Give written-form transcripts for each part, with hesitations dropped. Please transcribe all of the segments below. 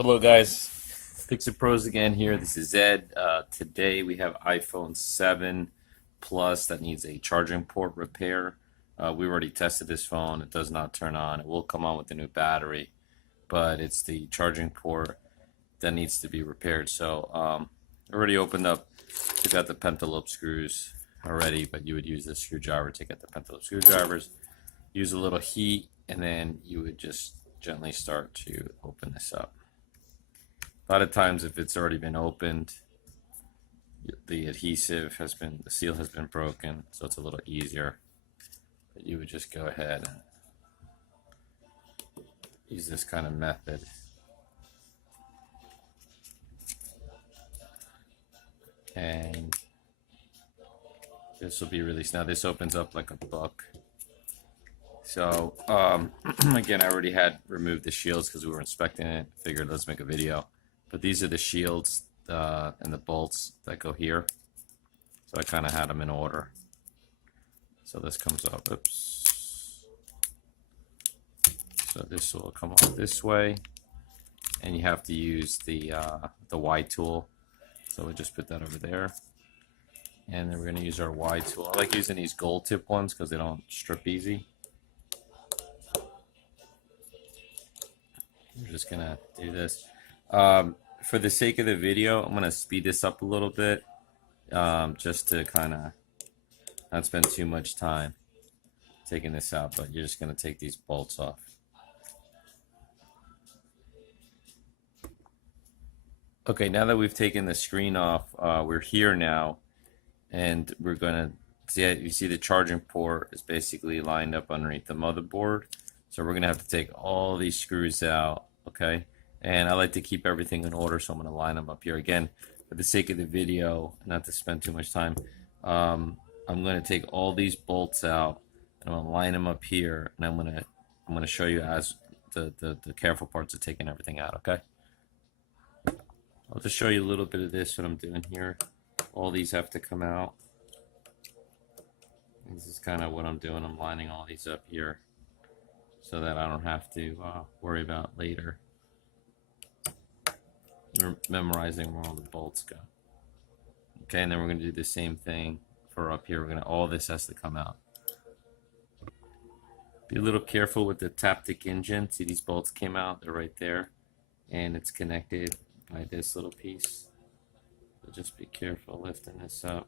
Hello guys, Pixel Pros again here. This is Ed. Today we have iPhone 7 Plus that needs a charging port repair. We already tested this phone. It does not turn on. It will come on with a new battery, but it's the charging port that needs to be repaired. So already opened up, took out the pentalobe screws already, but you would use this screwdriver to get the pentalobe screwdrivers. Use a little heat, and then you would just gently start to open this up. A lot of times, if it's already been opened, the seal has been broken, so it's a little easier. But you would just go ahead and use this kind of method. And this will be released. Now this opens up like a book. So again, I already had removed the shields because we were inspecting it. Figured let's make a video. But these are the shields and the bolts that go here. So I kind of had them in order. So this comes up. Oops. So this will come off this way, and you have to use the Y tool. So we'll just put that over there, and then we're going to use our Y tool. I like using these gold tip ones because they don't strip easy. We're just going to do this. For the sake of the video, I'm going to speed this up a little bit just to kind of not spend too much time taking this out, but you're just going to take these bolts off. Okay, now that we've taken the screen off, we're here now, and we're going to see, you see the charging port is basically lined up underneath the motherboard. So we're going to have to take all these screws out, okay? And I like to keep everything in order, so I'm going to line them up here. Again, for the sake of the video, not to spend too much time, I'm going to take all these bolts out, and I'm going to line them up here, and I'm going to show you as the careful parts of taking everything out, okay? I'll just show you a little bit of this, what I'm doing here. All these have to come out. This is kind of what I'm doing. I'm lining all these up here so that I don't have to worry about later memorizing where all the bolts go. Okay, and then we're going to do the same thing for up here. All this has to come out. Be a little careful with the Taptic engine. See, these bolts came out. They're right there, and it's connected by this little piece. So just be careful lifting this up.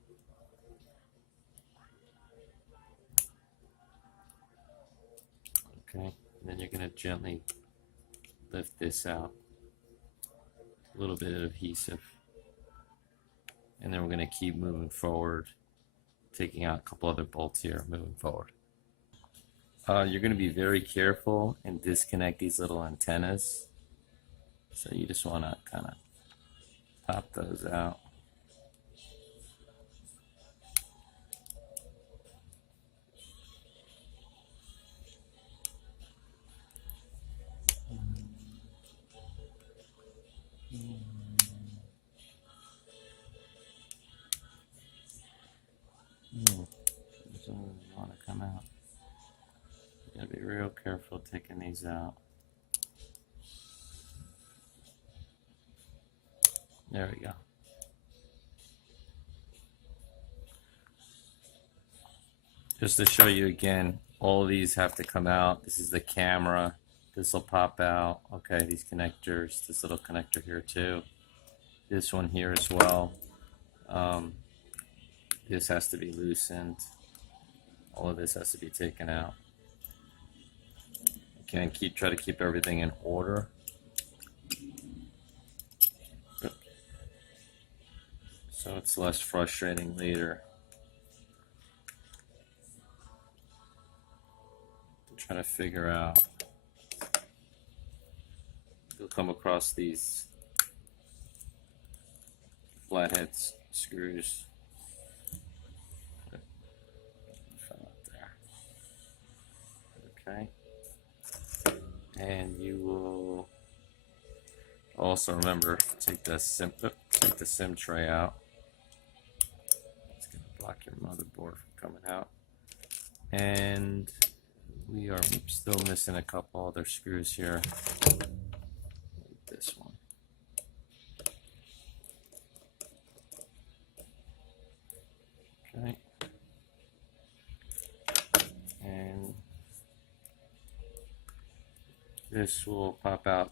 Okay, and then you're going to gently lift this out. A little bit of adhesive. And then we're going to keep moving forward, taking out a couple other bolts here, moving forward. You're going to be very careful and disconnect these little antennas. So you just want to kind of pop those out. Doesn't want to come out. You gotta be real careful taking these out. There we go. Just to show you again, all of these have to come out. This is the camera. This will pop out. Okay, these connectors. This little connector here too. This one here as well. This has to be loosened. All of this has to be taken out. Again, try to keep everything in order. So it's less frustrating later. Try to figure out. You'll come across these flathead screws. Okay. And you will also remember take the SIM tray out. It's going to block your motherboard from coming out. And we are still missing a couple other screws here. This one. this will pop out.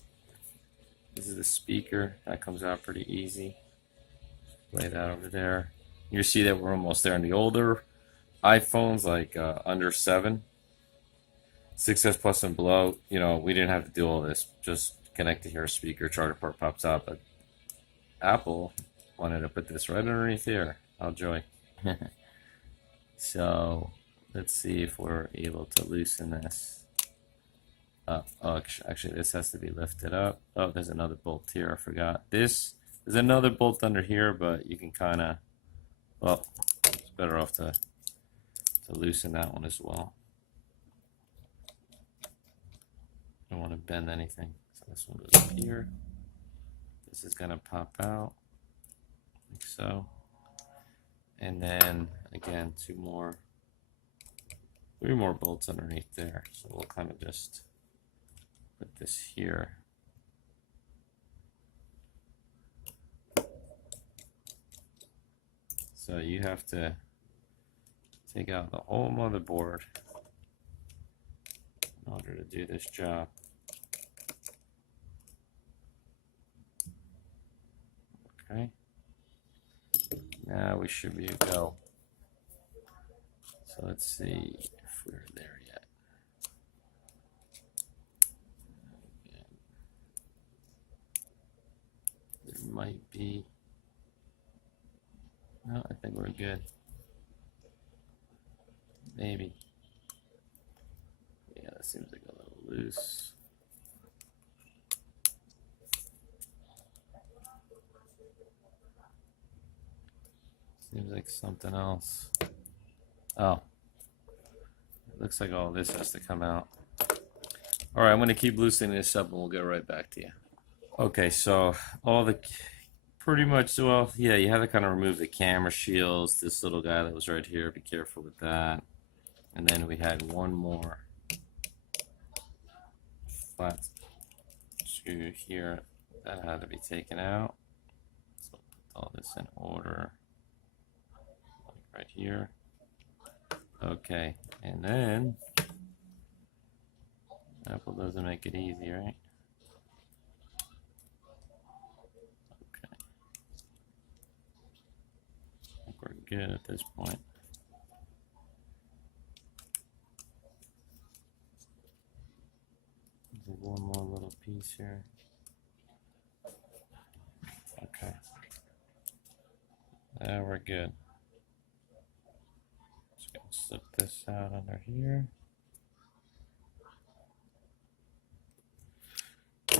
This is the speaker. That comes out pretty easy. Lay that over there. You see that we're almost there on the older iPhones, like under 7. 6S Plus and below, you know, we didn't have to do all this. Just connect to here, speaker, charger port pops out. But Apple wanted to put this right underneath here. Oh, joy. So let's see if we're able to loosen this up. Oh, actually, this has to be lifted up. Oh, there's another bolt here. I forgot. There's another bolt under here, but you can kind of, well, it's better off to loosen that one as well. Don't want to bend anything. So this one goes up here. This is going to pop out like so. And then again, 3 more bolts underneath there. So we'll kind of just put this here. So you have to take out the whole motherboard in order to do this job. Okay. Now we should be able to go. So let's see if we're there yet. There might be. No, I think we're good. Maybe. Yeah, that seems like a little loose. Seems like something else. Oh. It looks like all this has to come out. Alright, I'm going to keep loosening this up and we'll get right back to you. Okay, so all the pretty much, well, yeah, you have to kind of remove the camera shields. This little guy that was right here, be careful with that. And then we had one more flat screw here that had to be taken out. So put all this in order. Right here. Okay, and then Apple doesn't make it easy, right? Okay. I think we're good at this point. There's one more little piece here. Okay. Now we're good. Just gonna slip this out under here.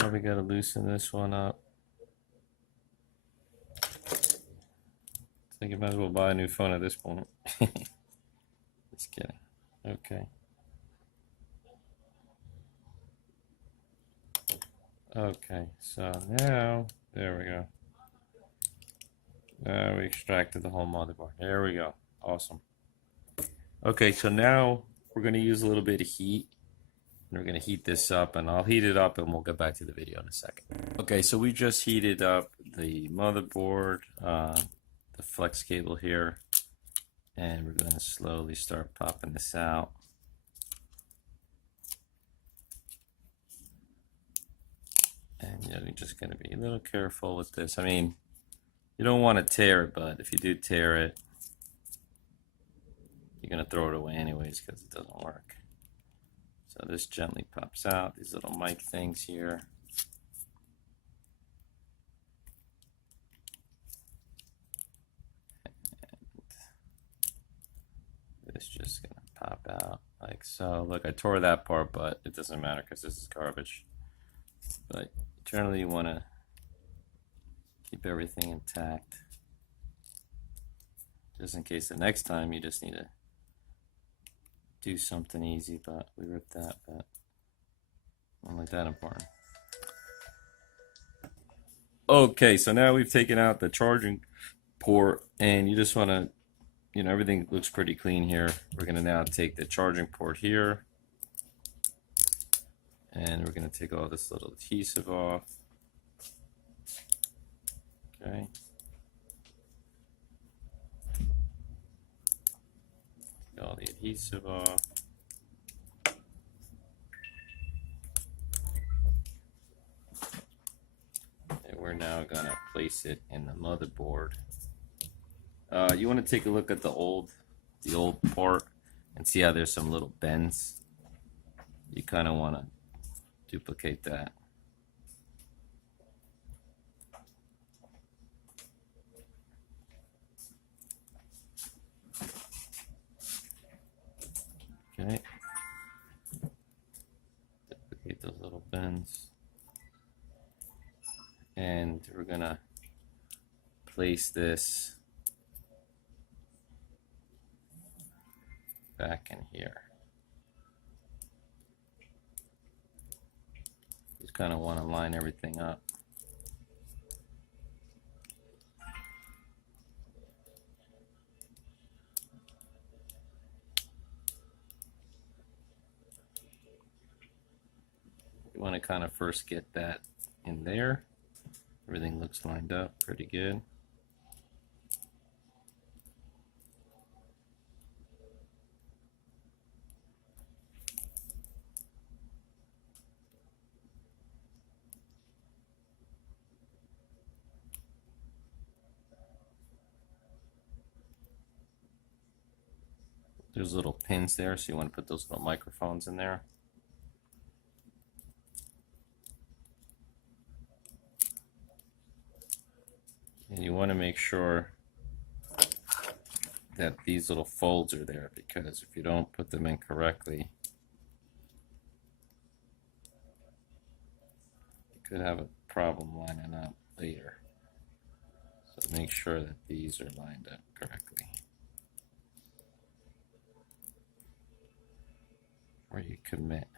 Now we gotta loosen this one up. I think you might as well buy a new phone at this point. Just kidding. Okay. Okay, so now, there we go. Now we extracted the whole motherboard. There we go. Awesome. Okay, so now we're going to use a little bit of heat. And we're going to heat this up, and I'll heat it up and we'll get back to the video in a second. Okay, so we just heated up the motherboard, the flex cable here, and we're going to slowly start popping this out. And you're just going to be a little careful with this. I mean, you don't want to tear it, but if you do tear it, you're going to throw it away anyways because it doesn't work. So this gently pops out, these little mic things here. And it's just going to pop out like so. Look, I tore that part, but it doesn't matter because this is garbage. But generally you want to keep everything intact. Just in case the next time you just need to do something easy, but we ripped that, but not like that important. Okay, so now we've taken out the charging port, and you just want to, you know, everything looks pretty clean here. We're going to now take the charging port here, and we're going to take all this little adhesive off. Okay. Take all the adhesive off. we're now gonna place it in the motherboard. You want to take a look at the old port and see how there's some little bends. You kind of want to duplicate that. Okay. Duplicate those little bends. And we're gonna place this back in here. Just kind of want to line everything up. You want to kind of first get that in there. Everything looks lined up pretty good. There's little pins there, so you want to put those little microphones in there. And you want to make sure that these little folds are there, because if you don't put them in correctly, you could have a problem lining up later. So make sure that these are lined up correctly. Or you commit.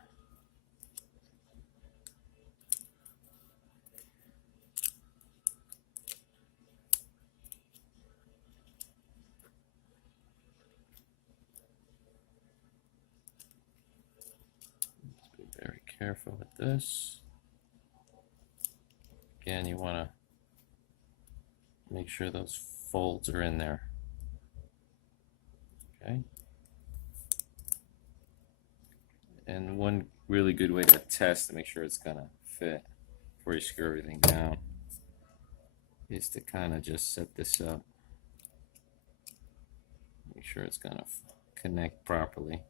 Let's be very careful with this. Again, you want to make sure those folds are in there. Okay. And one really good way to test to make sure it's gonna fit before you screw everything down is to kind of just set this up. Make sure it's gonna connect properly.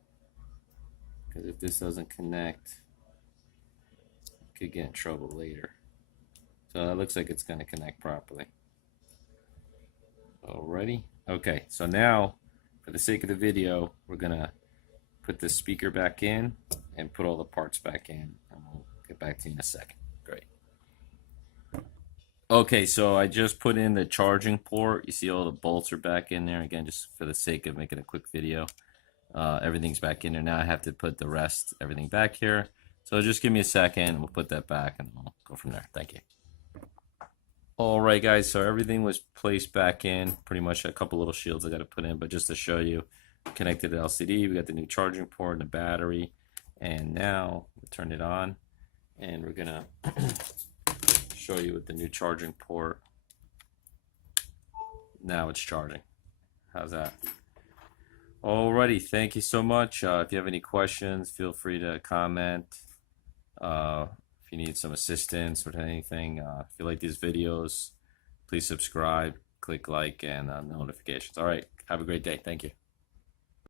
Because if this doesn't connect, you could get in trouble later. So that looks like it's gonna connect properly. Alrighty. Okay, so now for the sake of the video, we're gonna put the speaker back in and put all the parts back in, and we'll get back to you in a second. Great. Okay, so I just put in the charging port. You see all the bolts are back in there. Again, just for the sake of making a quick video, everything's back in there. Now I have to put the rest, everything back here. So just give me a second and we'll put that back and we'll go from there. Thank you. All right, guys, so everything was placed back in. Pretty much a couple little shields I got to put in, but just to show you, connected to the LCD, we got the new charging port and the battery, and now we'll turn it on, and we're gonna show you with the new charging port. Now it's charging. How's that? Alrighty, thank you so much. If you have any questions, feel free to comment. If you need some assistance with anything, if you like these videos, please subscribe, click like, and notifications. All right, have a great day. Thank you.